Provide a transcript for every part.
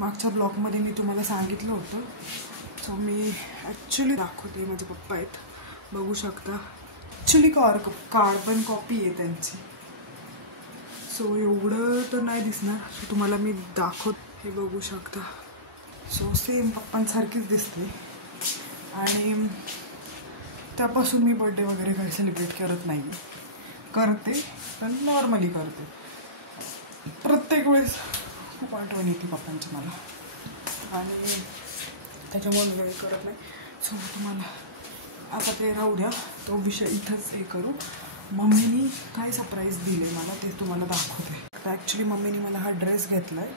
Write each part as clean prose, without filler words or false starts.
मागच्या ब्लॉगमध्ये मी तुम्हाला सांगितलं होतं. सो मी ॲक्च्युली दाखवते. माझे पप्पा आहेत, बघू शकता. ॲक्च्युली कार्बन कॉपी आहे त्यांची. सो एवढं तर नाही दिसणार. सो तुम्हाला मी हे बघू शकता. सो सेम पप्पांसारखीच दिसते. आणि त्यापासून मी बर्थडे वगैरे काही सेलिब्रेट करत नाही. करते पण नॉर्मली करते. प्रत्येक वेळेस खूप आठवण येते पप्पांची मला आणि त्याच्यामुळे वेळ करत नाही. सो तुम्हाला आता ते राहू द्या, तो विषय इथंच हे करू. मम्मीनी काय सरप्राईज दिले मला ते तुम्हाला दाखवते. तर ॲक्च्युली मम्मीनी मला हा ड्रेस घेतला आहे.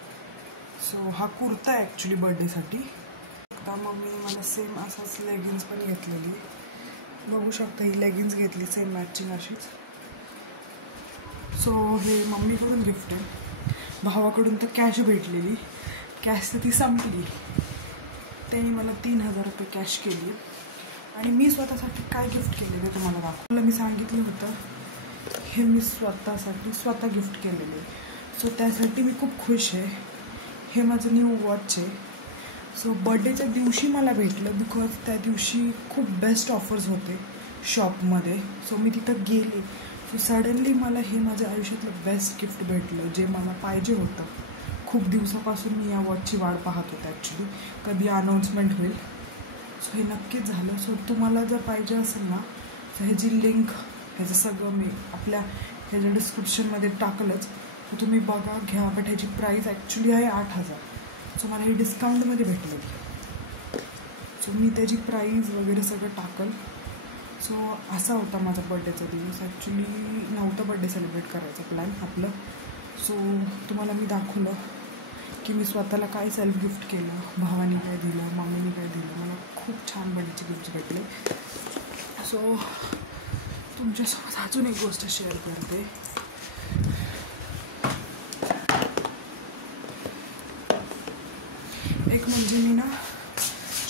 सो हा कुर्ता आहे ॲक्च्युली बर्थडेसाठी. आता मम्मीने मला सेम असाच लेगिन्स पण घेतलेली. बघू शकता ही लेगिन्स घेतली सेम मॅचिंग अशीच. सो हे मम्मीकडून गिफ्ट आहे. भावाकडून तर कॅश भेटलेली. कॅश तर ती संपली. त्यांनी मला 3000 रुपये कॅश केली. आणि मी स्वतःसाठी काय गिफ्ट केले ते तुम्हाला दाखवलं. मी सांगितलं होतं हे मी स्वतः गिफ्ट केलेले. सो त्यासाठी मी खूप खुश आहे. हे माझं न्यू वॉच आहे. सो बर्थडेच्या दिवशी मला भेटलं बिकॉज त्या दिवशी खूप बेस्ट ऑफर्स होते शॉपमध्ये. सो मी तिथं गेले. सो सडनली मला हे माझ्या आयुष्यातलं बेस्ट गिफ्ट भेटलं जे मला पाहिजे होतं. खूप दिवसापासून मी या वॉचची वाट पाहत होते ॲक्च्युली, कधी अनाऊन्समेंट होईल. सो हे नक्कीच झालं. सो तुम्हाला जर पाहिजे असेल ना तर ह्याची लिंक ह्याचं सगळं मी आपल्या ह्याच्या डिस्क्रिप्शनमध्ये टाकलंच. तर तुम्ही बघा, घ्या. बट ह्याची प्राईस ॲक्च्युली आहे 8000. सो मला हे डिस्काउंटमध्ये भेटलेली. सो मी त्याची प्राईज वगैरे सगळं टाकल. सो असा होता माझा बर्थडेचा दिवस. ॲक्च्युली नव्हतं बर्थडे सेलिब्रेट करायचा प्लॅन आपलं. सो तुम्हाला मी दाखवलं की मी स्वतःला काय सेल्फ गिफ्ट केलं, भावाने काय दिलं, मम्मीने काय दिलं. मला खूप छान बर्थडेचे गिफ्ट भेटले. सो तुमच्यासोबत अजून एक गोष्ट शेअर करते. एक म्हणजे मी ना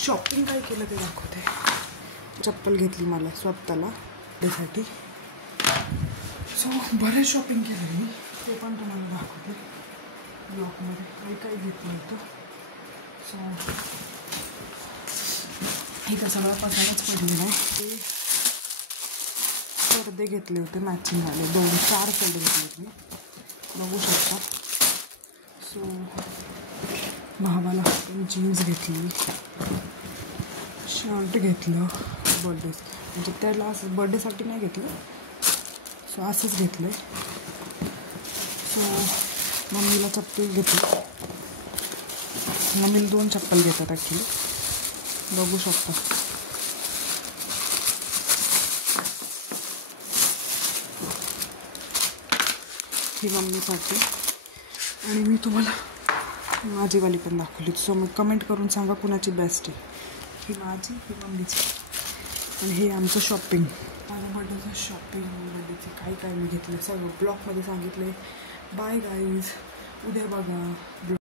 शॉपिंग काय केलं ते दाखवते. चप्पल घेतली मला स्वतःला त्यासाठी. सो बरेच शॉपिंग केलं मी, ते पण तुम्हाला दाखवते ब्लॉगमध्ये. काही घेतलं होतं. सो हे तर सगळं पसंतच पडलेलं आहे. ते पडदे घेतले होते मॅचिंगवाले. 2-4 पडदे घेतले होते मी, बघू शकता. सो भावाला जीन्स घेतली, शर्ट घेतलं बर्थडे, म्हणजे त्याला असं बर्थडेसाठी नाही घेतलं. सो असंच घेतलं आहे. सो मम्मीला चप्पल घेतली. मम्मीला 2 चप्पल घेतात ॲक्च्युली, बघू शकता. ही मम्मीसाठी. आणि मी तुम्हाला माझीवाली पण दाखवली. सो मग कमेंट करून सांगा कुणाची बेस्ट आहे. ही माझी, ही मम्मीची. आणि हे आमचं शॉपिंग, माझ्या बर्थडेचं शॉपिंग. बर्थडेचे काय मी घेतलं सगळं ब्लॉगमध्ये सांगितलं. बाय गाईज, उद्या बघा.